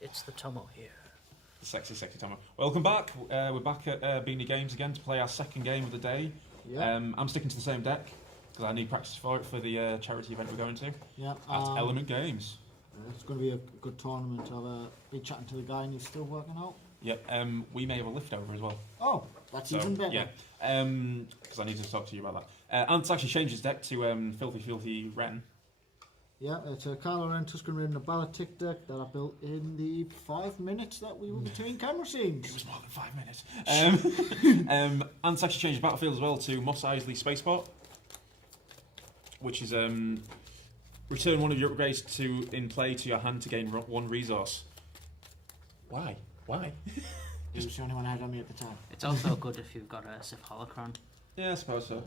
It's the Tomo here. The sexy Tomo. Welcome back. We're back at Beanie Games again to play our second game of the day. Yeah. I'm sticking to the same deck because I need practice for it for the charity event we're going to Yeah. at Element Games. It's going to be a good tournament. I'll be chatting to the guy and he's still working out. Yep. We may have a lift over as well. Oh, that's even better. Yeah. Because I need to talk to you about that. Anth's actually changed his deck to Filthy Ren. Yeah, it's a Kylo Ren Tusken Raiden a Balatic deck that I built in the 5 minutes that we were between camera scenes. It was more than 5 minutes. Anth's actually changed his battlefield as well to Mos Eisley Spaceport, which is return one of your upgrades in play to your hand to gain one resource. Why? He was the only one ahead of me at the time. It's also good if you've got a Sif Holocron. Yeah, I suppose so.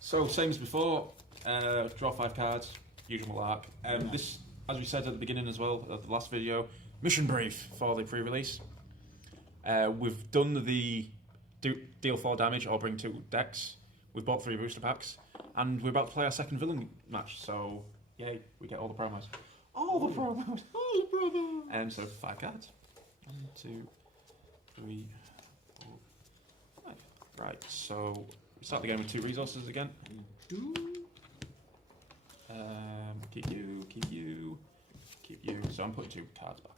So same as before. Draw 5 cards, usual arc. This, as we said at the beginning as well, of the last video, mission brief for the pre-release. We've done the deal 4 damage or bring 2 decks. We've bought 3 booster packs, and we're about to play our second villain match. So yay, we get all the promos. All the promos. So 5 cards. 1, 2, 3, 4, 5. Right. So we start the game with 2 resources again. Keep you. So I'm putting 2 cards back.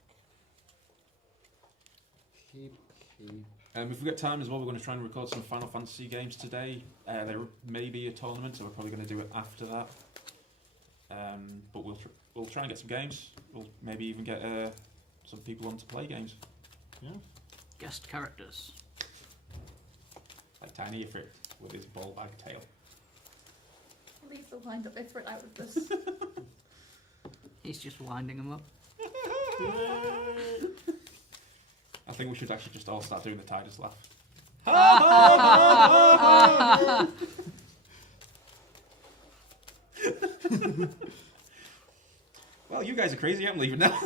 Keep. If we get time as well, we're going to try and record some Final Fantasy games today. There may be a tournament, so we're probably going to do it after that. But we'll try and get some games. We'll maybe even get some people on to play games. Yeah. Guest characters. Like Tiny Ifrit with his ball bag tail. Leave the wind up Ifrit out of this. He's just winding them up. I think we should actually just all start doing the Tidus laugh. Well, you guys are crazy. I'm leaving now.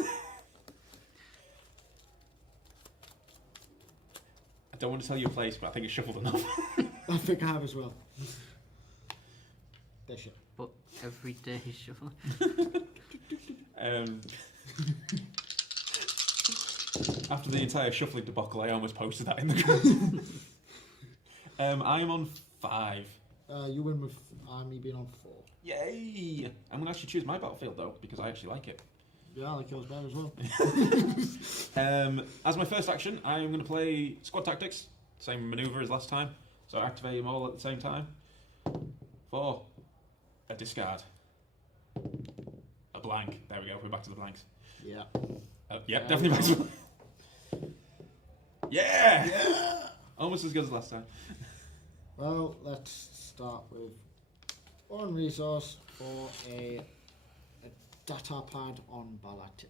I don't want to tell you a place, but I think it's shuffled enough. I think I have as well. There shit. But every day he's shuffling. After the entire shuffling debacle, I almost posted that in the group. I am on 5. You win with me being on 4. Yay! I'm going to actually choose my battlefield though, because I actually like it. Yeah, I like yours better as well. As my first action, I'm going to play Squad Tactics. Same maneuver as last time. So activate them all at the same time. 4. A discard. A blank. There we go, we're back to the blanks. Yeah. Yep, definitely back to the Yeah! Almost as good as last time. Well, let's start with 1 resource for a data pad on Balatic.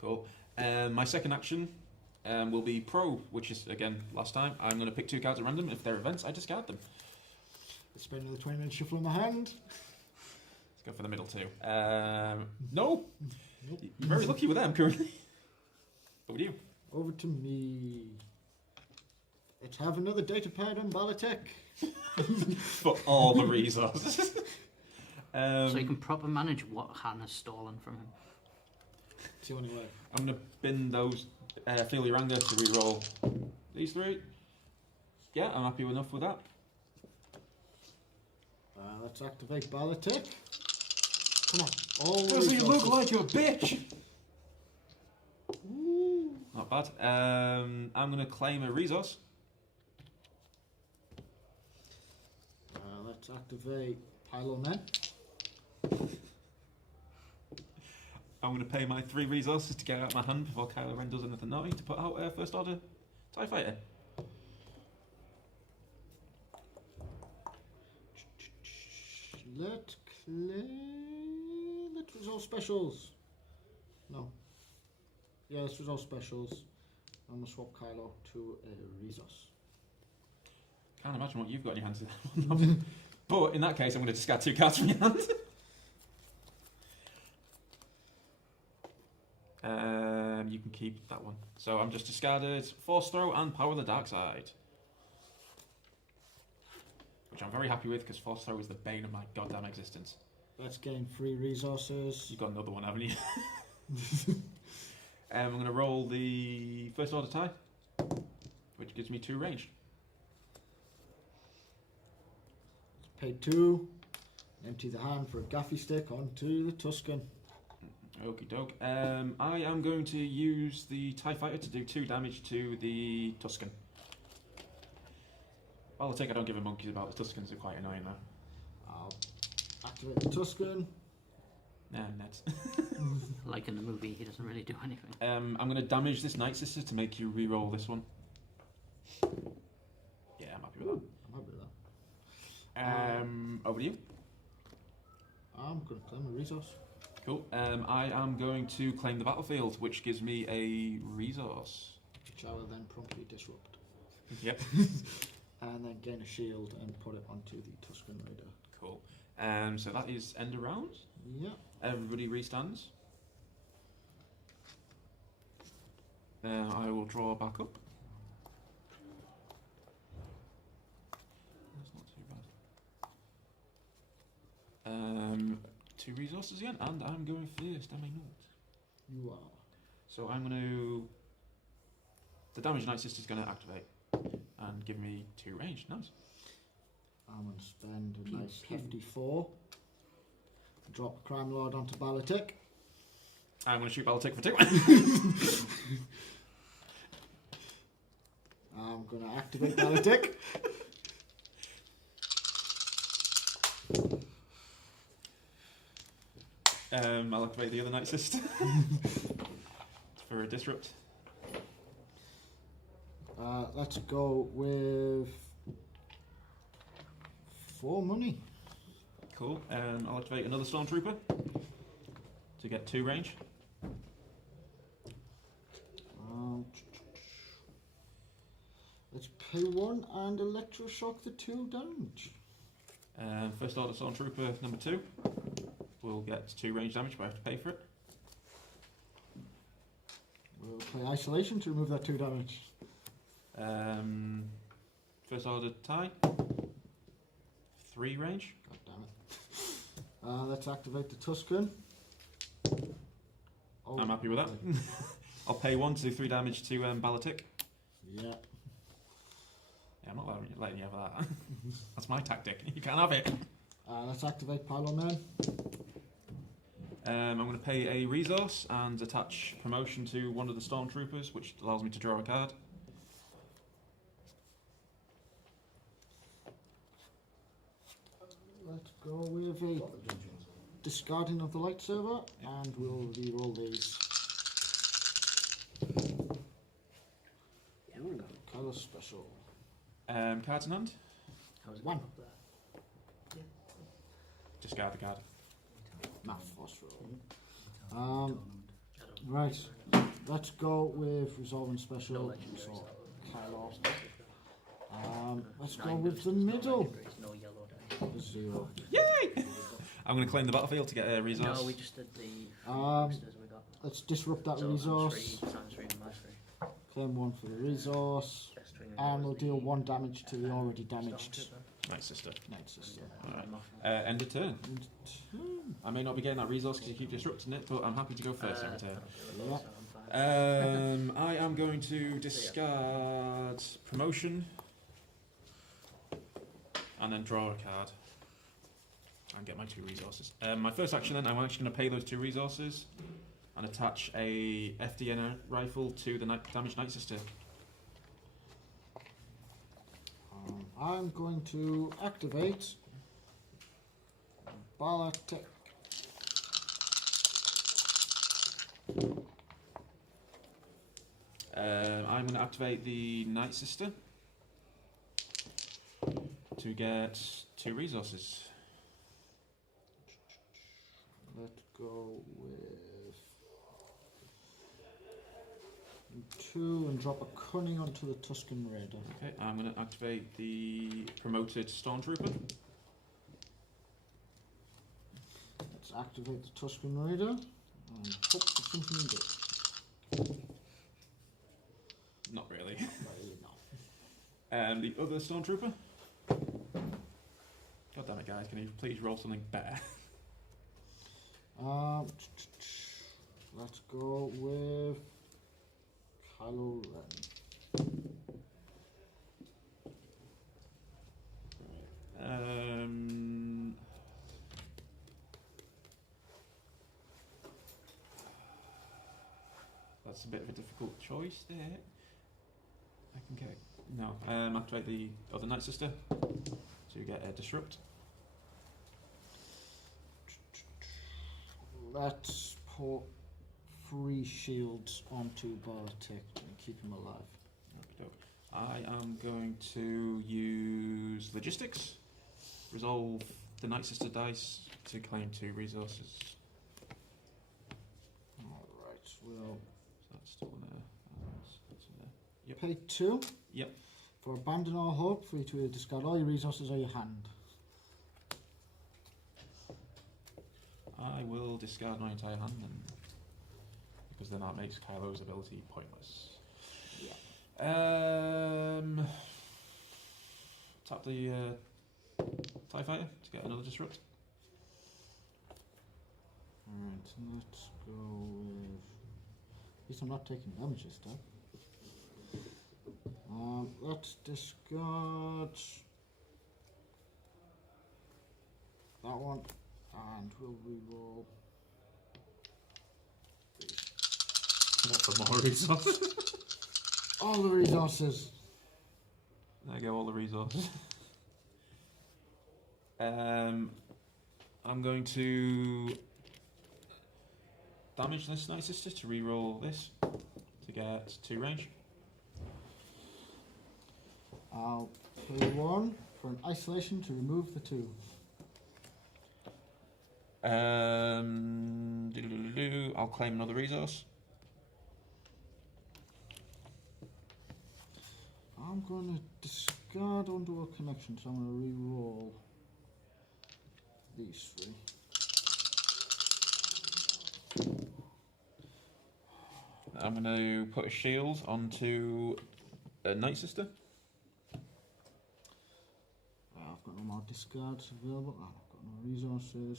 Cool. My second action will be Pro, which is, again, last time. I'm going to pick 2 cards at random. If they're events, I discard them. Let's spend another 20 minutes shuffling my hand. Let's go for the middle 2. No! Nope. You're very lucky with them currently. Over to you. Over to me. Let's have another data pad on Balatic. For all the resources. So you can proper manage what Hannah's stolen from him. It's the only way. I'm going to bin those Feel Your Anger to reroll these 3. Yeah, I'm happy enough with that. Let's activate Balatic. Come on. All Doesn't you look resources. like a bitch? Ooh. Not bad. I'm going to claim a resource. Let's activate Pylo Men. I'm going to pay my 3 resources to get out of my hand before Kylo Ren does anything naughty to put out First Order TIE Fighter. Let's resolve specials. No. Yeah, let's resolve specials. I'm going to swap Kylo to a resource. Can't imagine what you've got in your hands. But in that case, I'm going to discard 2 cards from your hand. You can keep that one. So I'm just discarded Force Throw and Power the Dark Side. Which I'm very happy with because Force Throw is the bane of my goddamn existence. Let's gain 3 resources. You've got another one, haven't you? I'm going to roll the first order tie, which gives me 2 range. Pay 2. Empty the hand for a gaffy stick onto the Tuscan. Okie doke. I am going to use the TIE Fighter to do 2 damage to the Tuscan. Well, I don't give a monkeys about the Tuscans, are quite annoying now. I'll activate the Tuscan. Nah, net. Like in the movie, he doesn't really do anything. I'm going to damage this Night Sister to make you re-roll this one. Yeah, I'm happy with that. I'm happy with that. Over to you. I'm going to claim a resource. Cool. I am going to claim the battlefield, which gives me a resource. Which I will then promptly disrupt. Yep. And then gain a shield and put it onto the Tuscan Raider. Cool. So that is end of round. Yeah. Everybody restands. I will draw back up. That's not too bad. 2 resources again, and I'm going first, am I not? You are. So I'm going to... The Damage Night Sister is going to activate and give me 2 range. Nice. I'm going to spend a Pew, nice pew. hefty 4. Drop Crime Lord onto Balatic. I'm going to shoot Balatic for 2. I'm going to activate Balatic. I'll activate the other Night Sister for a disrupt. Let's go with 4 money. Cool. I'll activate another Stormtrooper to get 2 range. Let's pay 1 and electroshock the 2 damage. First order Stormtrooper number 2 will get 2 range damage, but I have to pay for it. We'll play isolation to remove that 2 damage. First order tie. 3 range. God damn it. Let's activate the Tuscan. Oh, I'm happy with that. I'll pay 1 to do 3 damage to Balatic. Yeah. Yeah, I'm not letting you have that. That's my tactic. You can't have it. Let's activate Pylon Man. I'm going to pay a resource and attach promotion to one of the Stormtroopers, which allows me to draw a card. Let's go with a discarding of the lightsaber, and we'll re-roll these. Ooh, colour special. Cards in hand. How's it 1. Discard the card. Math phosphor. Right. Let's go with resolving special. So, Kylo. Let's go with the middle. No yellow die. 0. Yay! I'm going to claim the battlefield to get a resource. No, we just did the extras we got. Let's disrupt that So resource. times 3 and minus 3. Claim 1 for the resource. Best string And we'll was deal the 1 damage to the already damaged Stormtrooper. Night Sister. Night Sister. Alright. End of turn. I may not be getting that resource because you keep disrupting it, but I'm happy to go first every turn. Yeah. I am going to discard promotion and then draw a card and get my 2 resources. My first action then, I'm actually going to pay those 2 resources and attach a FDN rifle to the damaged Night Sister. I'm going to activate Balatic. I'm going to activate the Night Sister to get 2 resources. Let's go with 2 and drop a cunning onto the Tuscan Raider. Okay, I'm going to activate the promoted Stormtrooper. Let's activate the Tuscan Raider and hope for something good. Not really. Really not. The other Stormtrooper. God damn it, guys! Can you please roll something better? Let's go with Kylo Ren. That's a bit of a difficult choice there. I can get no. Activate the other Night Sister to get a disrupt. Let's put 3 shields onto Bartek and keep him alive. Okey-doke. I am going to use logistics. Resolve the Night Sister dice to claim 2 resources. Alright, well. So that's still in there. That's in there. Yep. Pay 2. Yep. For Abandon All Hope, for you to discard all your resources or your hand. I will discard my entire hand then. Because then that makes Kylo's ability pointless. Yeah. Tap the TIE Fighter to get another disrupt. Alright, let's go with... At least I'm not taking damage this time. Let's discard that one, and we'll reroll these. What for more resources? All the resources. There you go, all the resources. I'm going to damage this Night Sister to reroll this to get 2 range. I'll pay 1 for an isolation to remove the 2. I'll claim another resource. I'm going to discard onto a connection, so I'm going to re-roll these 3. I'm going to put a shield onto a Night Sister. I've got no more discards available. I've got no resources.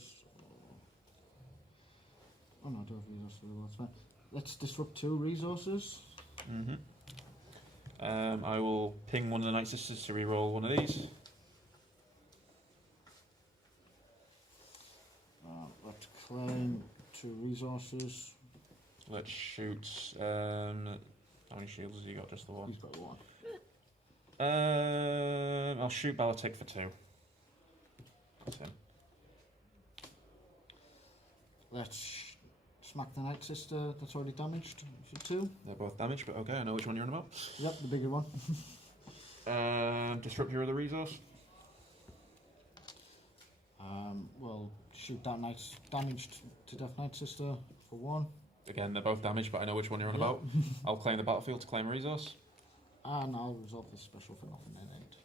Oh no, I don't have resources available, that's fine. Let's disrupt 2 resources. I will ping one of the Night Sisters to reroll one of these. Let's claim 2 resources. Let's shoot. How many shields has he got? Just the one. He's got 1. I'll shoot Balatic for 2. That's him. Let's smack the Night Sister that's already damaged for 2. They're both damaged, but okay, I know which one you're on about. Yep, the bigger one. Disrupt your other resource. We'll shoot that damaged to Death Night Sister for 1. Again, they're both damaged, but I know which one you're on about. I'll claim the battlefield to claim a resource. And I'll resolve this special for nothing in it.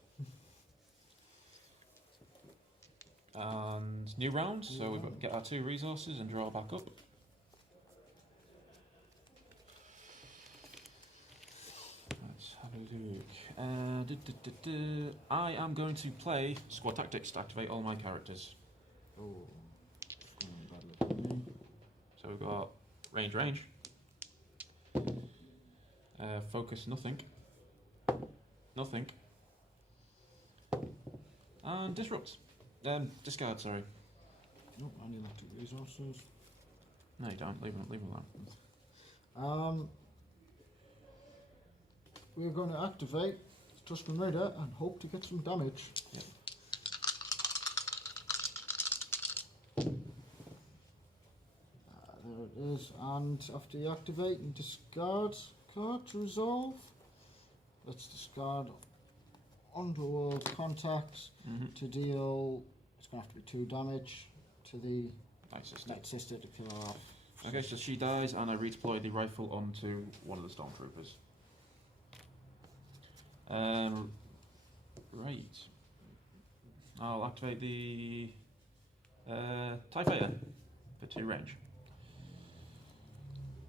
And new round, so we get our 2 resources and draw back up. Let's have a look. I am going to play Squad Tactics to activate all my characters. Oh, it's going bad luck for me. So we've got range, focus, nothing, and disrupt. Discard, sorry. Nope, I need that 2 resources. No, you don't. Leave them alone. We're going to activate Tusken Raider and hope to get some damage. Yep. There it is, and after you activate, you discard card to resolve. Let's discard underworld contacts to deal. It's going to have to be 2 damage to the Night Sister to kill her off. Okay, so she dies, and I redeploy the rifle onto one of the stormtroopers. Right. I'll activate the TIE Fighter for 2 range.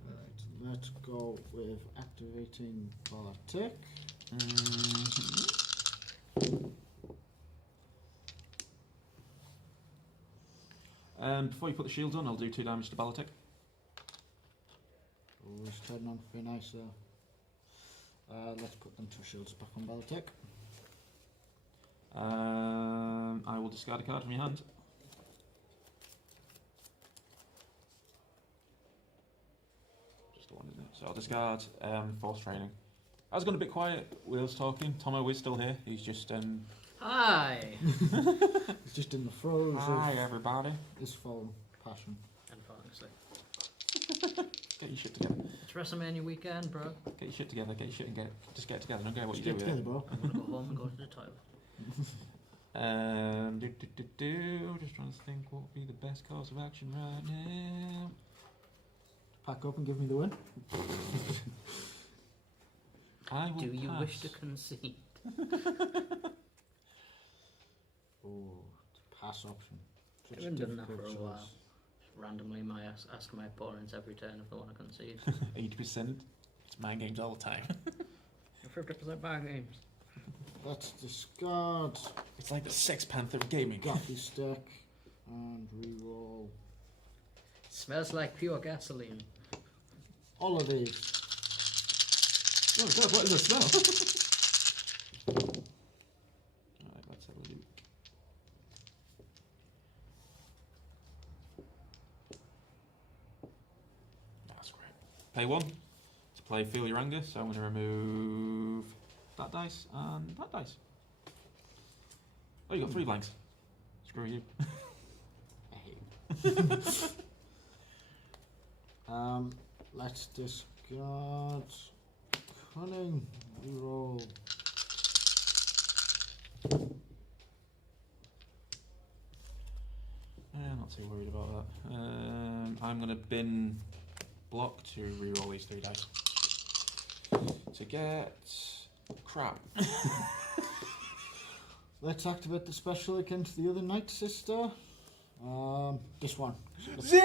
Right, let's go with activating Balatic. Before you put the shields on, I'll do 2 damage to Balatic. Oh, he's turning on pretty nice there. Let's put them 2 shields back on Belichick. I will discard a card from your hand. Just the one, isn't it? So I'll discard Force Training. I was going a bit quiet. Will's talking. Tomo is still here. He's just Hi! He's just in the throes Hi of everybody. his full passion. And falling asleep. Get your shit together. It's WrestleMania weekend, bro. Get your shit together. Get your shit and just get it together. Don't care what Just you do get with together, bro. I'm gonna go home and go to the toilet. Just trying to think what would be the best course of action right now. Pack up and give me the win. I will Do you pass. wish to concede? Oh, it's a pass option. I haven't done that for a while. Just randomly ask my opponents every turn if they want to concede. 80%. It's mind games all the time. 50% bad games. Let's discard It's like the Sex Panther of gaming. Gaffy Stick and reroll Smells like pure gasoline. all of these. Oh god, what is the smell? Alright, let's have a look. That's great. Pay 1 to play Feel Your Anger, so I'm going to remove that dice and that dice. Oh, you got 3 blanks. Screw you. I hate let's discard Cunning. Reroll. I'm not too worried about that. I'm going to bin block to reroll these 3 dice. To get crap. Let's activate the special against the other Night Sister. This one. 0!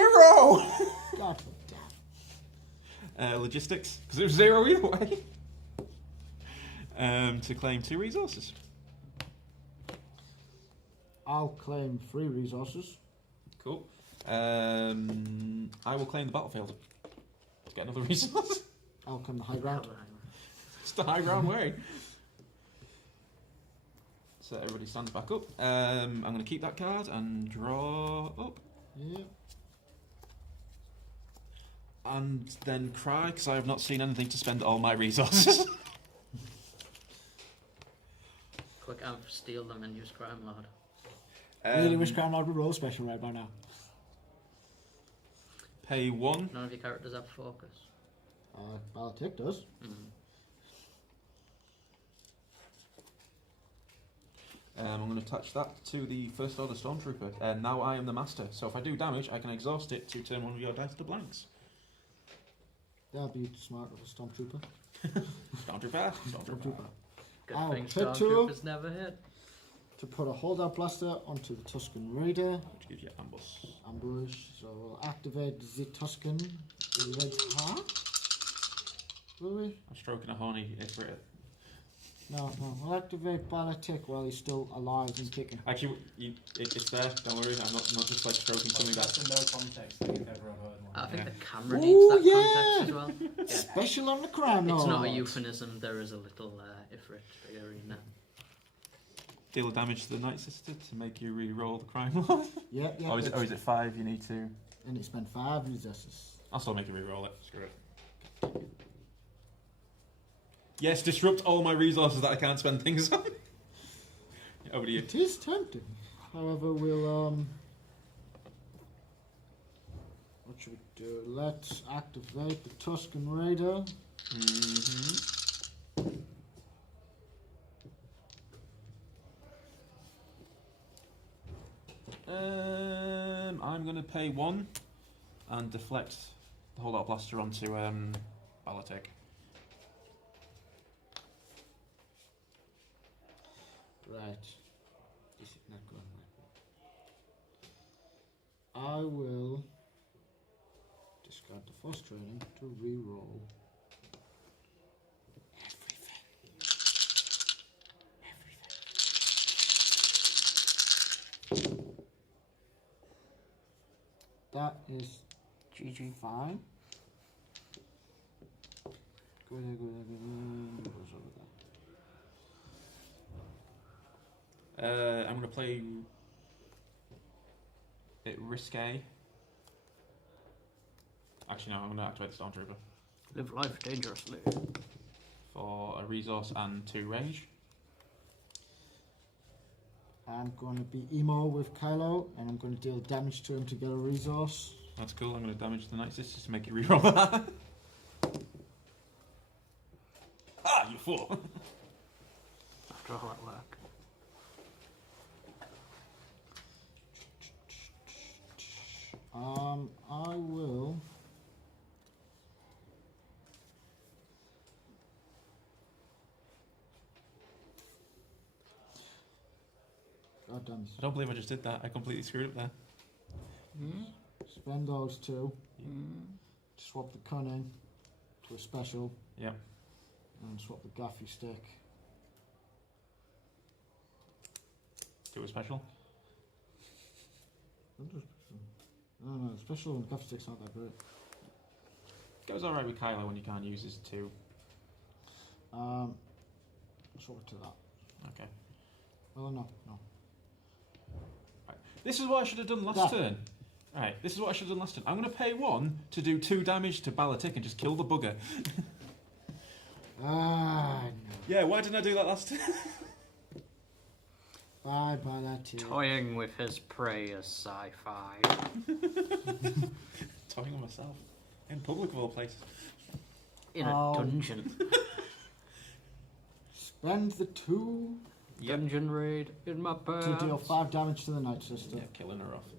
God damn. Logistics, because it was 0 either way. To claim 2 resources. I'll claim 3 resources. Cool. I will claim the battlefield to get another resource. I'll claim the high ground. It's the high ground way. So everybody stands back up. I'm going to keep that card and draw up. Yep. And then cry, because I have not seen anything to spend all my resources. Quick Anth, steal them and use Crime Lord. I really wish Crown Lord would roll special right by now. Pay 1. None of your characters have focus. Balatik does. I'm going to attach that to the First Order Stormtrooper. Now I am the master, so if I do damage, I can exhaust it to turn one of your dice to blanks. That'd be smart of a Stormtrooper. Stormtrooper. Good I'll thing hit 2 Stormtroopers never hit. to put a holdout blaster onto the Tusken Raider. Which gives you ambush. Ambush. So we'll activate the Tusken Red Heart. Will we? I'm stroking a horny Ifrit. No. We'll activate Balatik while he's still alive and kicking. Actually, it's there. Don't worry. I'm not just like stroking something That's that. the no context that you've ever heard one. I think Yeah. the camera Ooh, needs that yeah. context as well. Yeah. Special on the Crime Lord. It's not a euphemism, there is a little Ifrit figurine there. Deal damage to the Night Sister to make you re-roll the Crime Lord. Yeah. Or is it 5? You need to. And he spent 5 resources. I'll still make you re-roll it. Screw it. Yes, disrupt all my resources that I can't spend things on. Over to you. It is tempting. However, we'll what should we do? Let's activate the Tusken Raider. I'm going to pay 1 and deflect the holdout blaster onto Balatik. Right. This is not going right. I will discard the force training to re-roll everything. That is GG fine. Go there. I'm going to play it risque. Actually, no, I'm going to activate the Stormtrooper Live life dangerously. for a resource and 2 range. I'm going to be emo with Kylo, and I'm going to deal damage to him to get a resource. That's cool. I'm going to damage the Night Sisters to make you reroll that. Ah, you fool! After all that work. I will. God damn. I don't believe I just did that. I completely screwed up there. Spend those 2. Swap the cunning to a special. Yep. And swap the gaffy stick. Do a special. No, special and gaffy stick's not that great. Goes alright with Kylo when you can't use his 2. Swap it to that. Okay. Oh no. Right. This is what I should have done last turn. Right, this is what I should have done last turn. I'm going to pay 1 to do 2 damage to Balatik and just kill the bugger. No. Yeah, why didn't I do that last turn? Bye, Balatik. Toying with his prey is sci-fi. Toying on myself. In public of all places. In a dungeon. Spend the 2 Dungeon raid in my pants. to deal 5 damage to the Night Sister. Yeah, killing her off.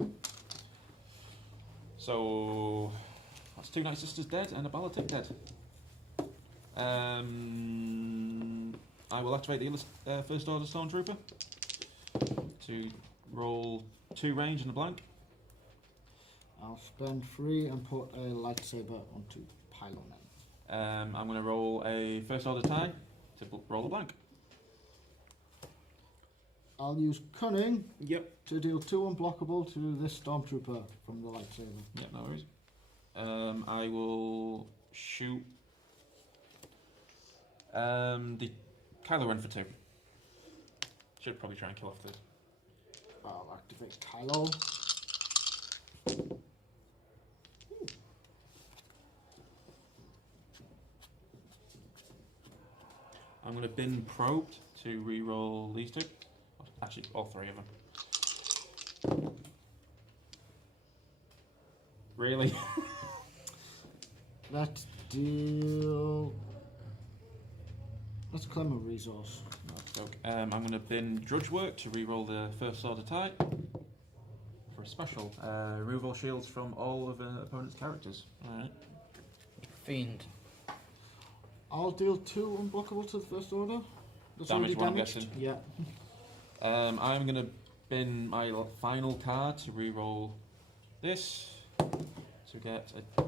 So that's 2 Night Sisters dead and a Balatik dead. I will activate the First Order Stormtrooper to roll 2 range and a blank. I'll spend 3 and put a lightsaber onto Pylon N. I'm going to roll a First Order tie to roll a blank. I'll use cunning Yep. to deal 2 unblockable to this Stormtrooper from the lightsaber. Yep, no worries. I will shoot the Kylo Ren for 2. Should probably try and kill off the... I'll activate Kylo. I'm going to bin probed to re-roll these 2. Actually, all 3 of them. Really? Let's deal. Let's claim a resource. I'm going to bin Drudge Work to re-roll the First Order tie for a special. Remove all shields from all of an opponent's characters. Alright. Fiend. I'll deal 2 unblockable to the First Order. That's Damage already one, I'm damaged. guessing. Yeah. I'm going to bin my final card to re-roll this to get a...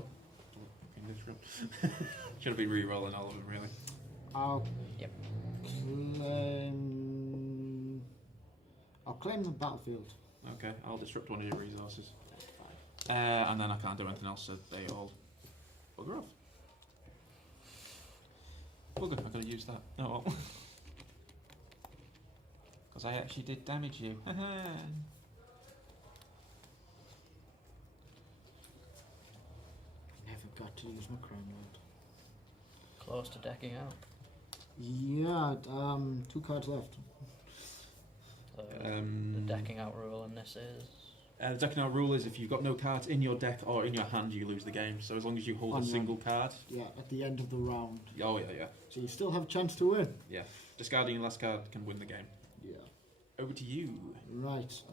Should have been re-rolling all of them, really. I'll Yep. claim the battlefield. Okay, I'll disrupt one of your resources. And then I can't do anything else, so they all bugger off. Bugger, I could have used that. Oh well. Because I actually did damage you. Never got to use my Crown Lord. Close to decking out. Yeah, 2 cards left. So the decking out rule in this is... The decking out rule is if you've got no cards in your deck or in your hand, you lose the game. So as long as you hold a single card. Yeah, at the end of the round. Oh yeah, yeah. So you still have a chance to win. Yeah. Discarding your last card can win the game. Yeah. Over to you. Right.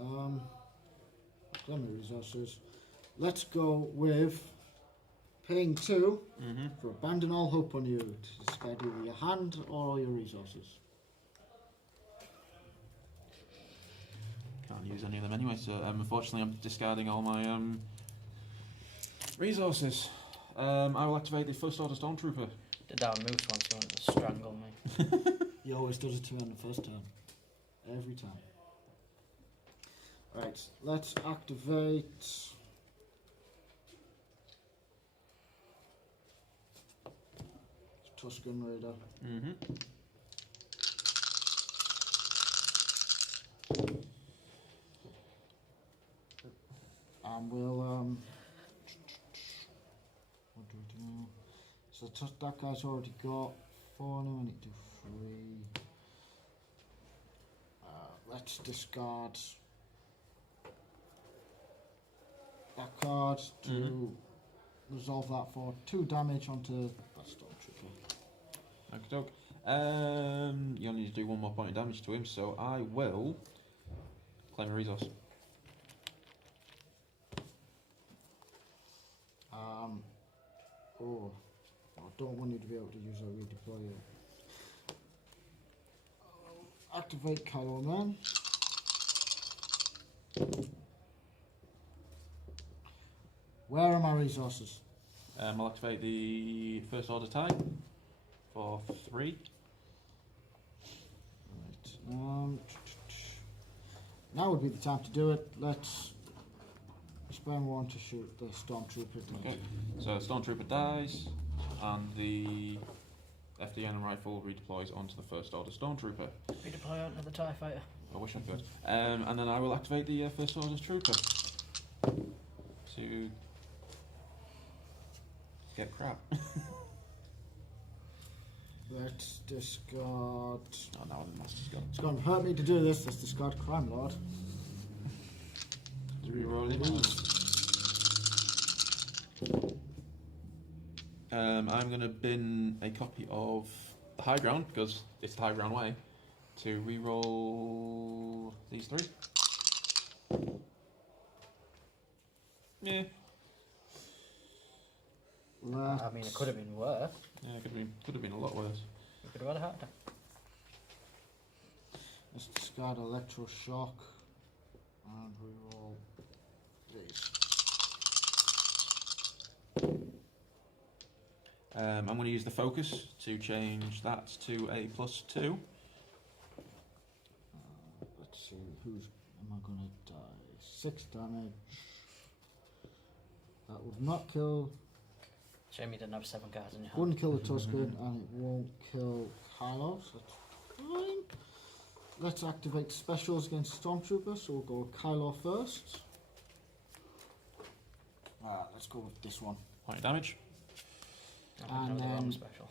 Claim the resources. Let's go with paying 2 for abandon all hope on you. To discard either your hand or all your resources. Can't use any of them anyway, so unfortunately I'm discarding all my resources. I will activate the First Order Stormtrooper. Did that with Moose once, he wanted to strangle me. He always does it to me on the first turn. Every time. Right, let's activate... Tusken Raider. And we'll what do we do now? So that guy's already got 4 now. I need to do 3. Let's discard that card to resolve that for 2 damage onto that Stormtrooper. Okey-doke. You only need to do 1 more point of damage to him, so I will claim a resource. I don't want you to be able to use a redeploy it. Activate Kylo Man. Where are my resources? I'll activate the First Order tie for 3. Right. Now would be the time to do it. Let's spend 1 to shoot the Stormtrooper. Okay. So Stormtrooper dies, and the FDN rifle redeploys onto the First Order Stormtrooper. Redeploy onto the TIE fighter. I wish I could. And then I will activate the First Order Trooper to get crap. Let's discard. Oh, now the Master's gone. It's going to hurt me to do this. Let's discard Crime Lord. Reroll it. I'm going to bin a copy of the High Ground, because it's the High Ground way, to reroll these 3. Yeah. I mean, it could have been worse. Yeah, it could have been a lot worse. We could have had a heart attack. Let's discard Electroshock and reroll these. I'm going to use the focus to change that to a +2. Let's see, who's am I going to die? 6 damage. That would not kill. Shame you didn't have 7 cards in your hand. Wouldn't kill the Tusken, and it won't kill Kylo, so that's fine. Let's activate specials against Stormtrooper, so we'll go with Kylo first. Let's go with this one. Point of damage. And then special.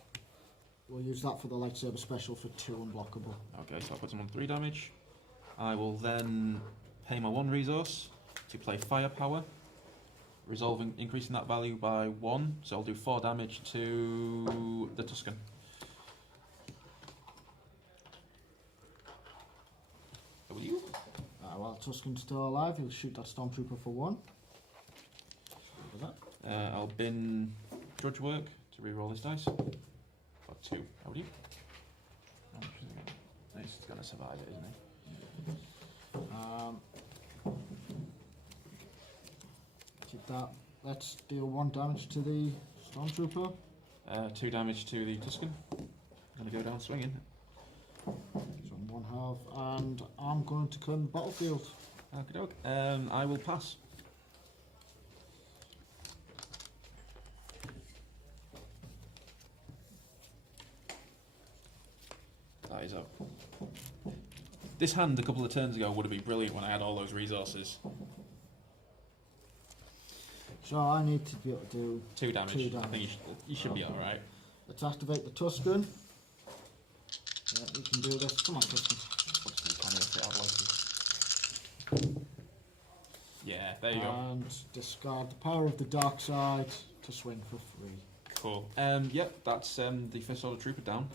we'll use that for the lightsaber special for 2 unblockable. Okay, so I'll put him on 3 damage. I will then pay my 1 resource to play Firepower, increasing that value by 1, so I'll do 4 damage to the Tusken. W. While Tusken's still alive, he'll shoot that Stormtrooper for 1. I'll bin Drudge Work to reroll his dice. Got 2. How do you? He's going to survive it, isn't he? Keep that. Let's deal 1 damage to the Stormtrooper. 2 damage to the Tusken. Going to go down swinging. So 1 health, and I'm going to claim the battlefield. Okey-doke. I will pass. That is up. This hand a couple of turns ago would have been brilliant when I had all those resources. So I need to be able to do 2 damage. 2 damage. I think you should be alright. Let's activate the Tusken. Yeah, we can do this. Come on, Tusken. Yeah, there you go. And discard the power of the dark side to swing for 3. Cool. Yep, that's the First Order Trooper down.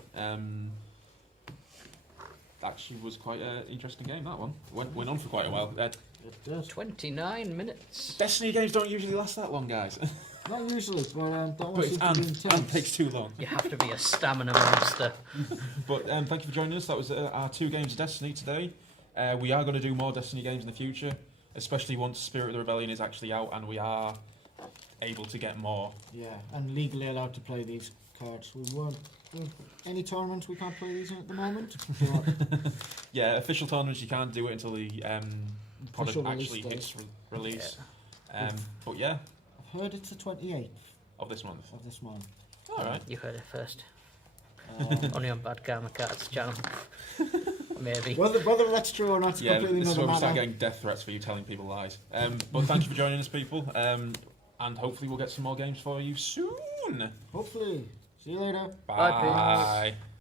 Actually was quite an interesting game, that one. Went on for quite a while. It did. 29 minutes. Destiny games don't usually last that long, guys. Not usually, but that one But seems it's to be intense. and takes too long. You have to be a stamina monster. But thank you for joining us. That was our 2 games of Destiny today. We are going to do more Destiny games in the future, especially once Spirit of the Rebellion is actually out and we are able to get more. Yeah, and legally allowed to play these cards. We weren't. Any tournaments we can't play these in at the moment? Yeah, official tournaments you can't do it until the product Official actually release hits release. But yeah, I've heard it's the 28th of this month. of this month. All right. You heard it first. Only on Bad Karma Cards channel. Maybe. Whether that's true or not, it's Yeah, completely this is another where we start matter. getting death threats for you telling people lies. But thank you for joining us, people. And hopefully we'll get some more games for you soon. Hopefully. See you later. Bye, Bye.